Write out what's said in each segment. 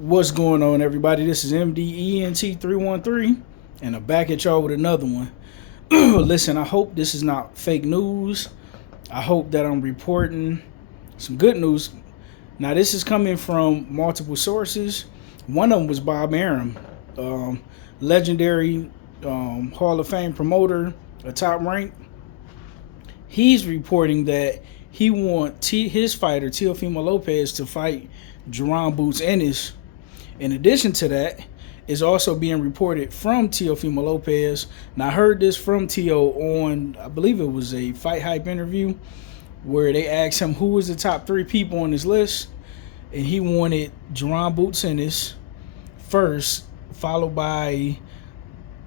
What's going on, everybody? This is MDENT313, and I'm back at y'all with another one. Listen, I hope this is not fake news. I hope that I'm reporting some good news. Now, this is coming from multiple sources. One of them was Bob Arum, legendary Hall of Fame promoter, a top rank. He's reporting that he wants his fighter, Teofimo Lopez, to fight Jarron Boots Ennis. In addition to that, is also being reported from Teofimo Lopez. Now, I heard this from Teo on, I believe it was a Fight Hype interview, where they asked him who was the top 3 people on his list, and he wanted Jarron Boots Ennis first, followed by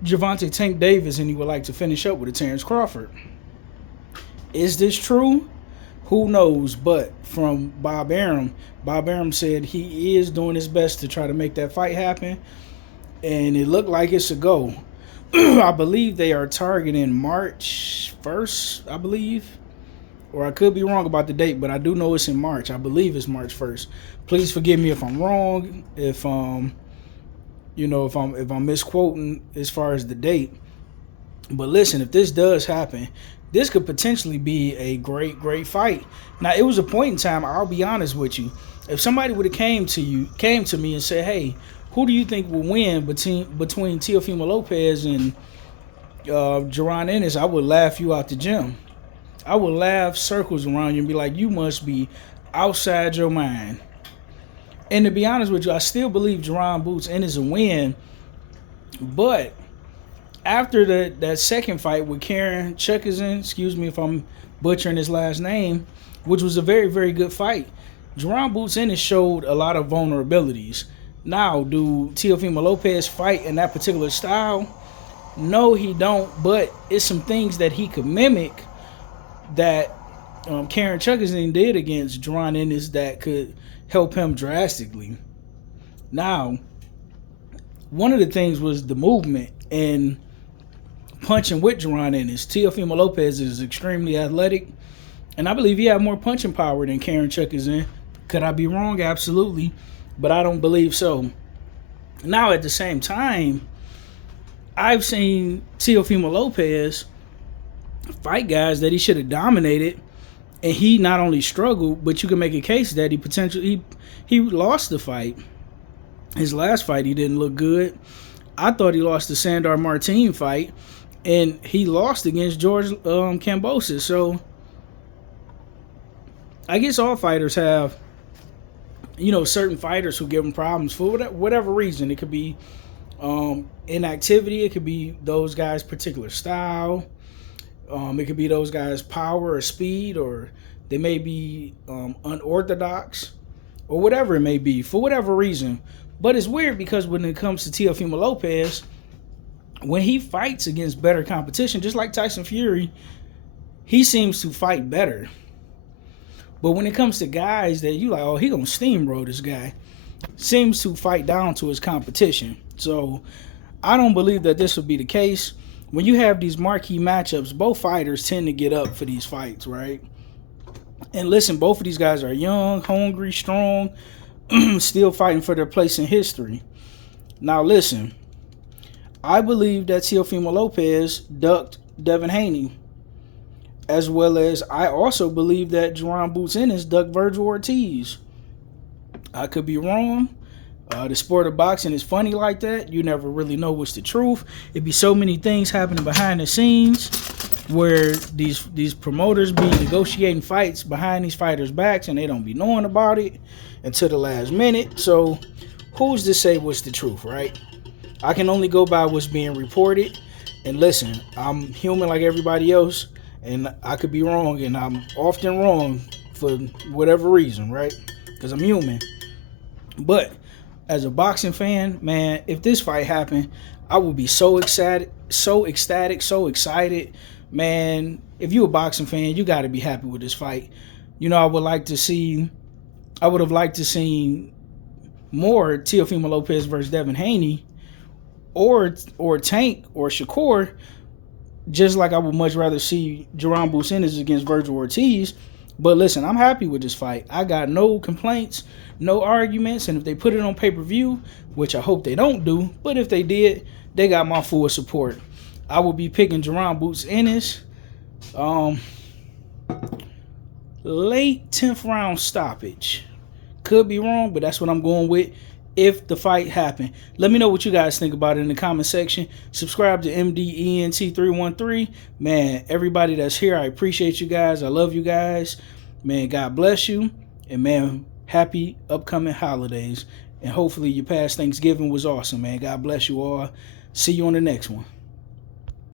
Gervonta Tank Davis, and he would like to finish up with a Terrence Crawford. Is this true? Who knows? But from Bob Arum said he is doing his best to try to make that fight happen, and it looked like it's a go. I believe they are targeting March 1st, I believe. Or I could be wrong about the date, but I do know it's in March. I believe it's March 1st. Please forgive me if I'm wrong, if I'm misquoting as far as the date. But listen, if this does happen, this could potentially be a great fight. Now, it was a point in time, I'll be honest with you. If somebody would have came to me and said, hey, who do you think will win between Teofimo Lopez and Jarron Ennis, I would laugh you out the gym. I would laugh circles around you and be like, you must be outside your mind. And to be honest with you, I still believe Jarron Boots Ennis will win. But after that second fight with Karen Chuckison, excuse me if I'm butchering his last name, which was a very good fight, Jarron Boots Ennis showed a lot of vulnerabilities. Now, do Teofimo Lopez fight in that particular style? No, he don't, but it's some things that he could mimic that Karen Chuckison did against Jarron Ennis that could help him drastically. Now, one of the things was the movement and punching with Jarron Ennis. Teofimo Lopez is extremely athletic, and I believe he had more punching power than Karen Chuckison. Could I be wrong? Absolutely, but I don't believe so. Now, at the same time, I've seen Teofimo Lopez fight guys that he should have dominated, and he not only struggled, but you can make a case that he lost the fight. His last fight, he didn't look good. I thought he lost the Sandor Martin fight, and he lost against George Kambosos. So I guess all fighters have, certain fighters who give them problems for whatever reason. It could be inactivity. It could be those guys' particular style. It could be those guys' power or speed, or they may be unorthodox, or whatever it may be, for whatever reason. But it's weird because when it comes to Teofimo Lopez, when he fights against better competition, just like Tyson Fury, he seems to fight better. But when it comes to guys that you like, oh, he gonna steamroll this guy, seems to fight down to his competition. So I don't believe that this will be the case. When you have these marquee matchups, both fighters tend to get up for these fights, right? And listen, both of these guys are young, hungry, strong, still fighting for their place in history. Now listen, I believe that Teofimo Lopez ducked Devin Haney, as well as I also believe that Jarron Boots Ennis ducked Virgil Ortiz. I could be wrong. The sport of boxing is funny like that. You never really know what's the truth. It'd be so many things happening behind the scenes where these promoters be negotiating fights behind these fighters' backs and they don't be knowing about it until the last minute. So who's to say what's the truth, right? I can only go by what's being reported. And listen, I'm human like everybody else, and I could be wrong, and I'm often wrong for whatever reason, right? Because I'm human. But as a boxing fan, man, if this fight happened, I would be so excited, so ecstatic, so excited. Man, if you're a boxing fan, you got to be happy with this fight. I would have liked to see more Teofimo Lopez versus Devin Haney, or Tank or Shakur, just like I would much rather see Jarron Boots Ennis against Virgil Ortiz. But listen, I'm happy with this fight. I got no complaints, no arguments, and if they put it on pay-per-view, which I hope they don't do, but if they did, they got my full support. I will be picking Jarron Boots Ennis. Late 10th round stoppage. Could be wrong, but that's what I'm going with if the fight happened. Let me know what you guys think about it in the comment section. Subscribe to MDENT313. Man, everybody that's here, I appreciate you guys. I love you guys. Man, God bless you. And man, happy upcoming holidays. And hopefully your past Thanksgiving was awesome, man. God bless you all. See you on the next one.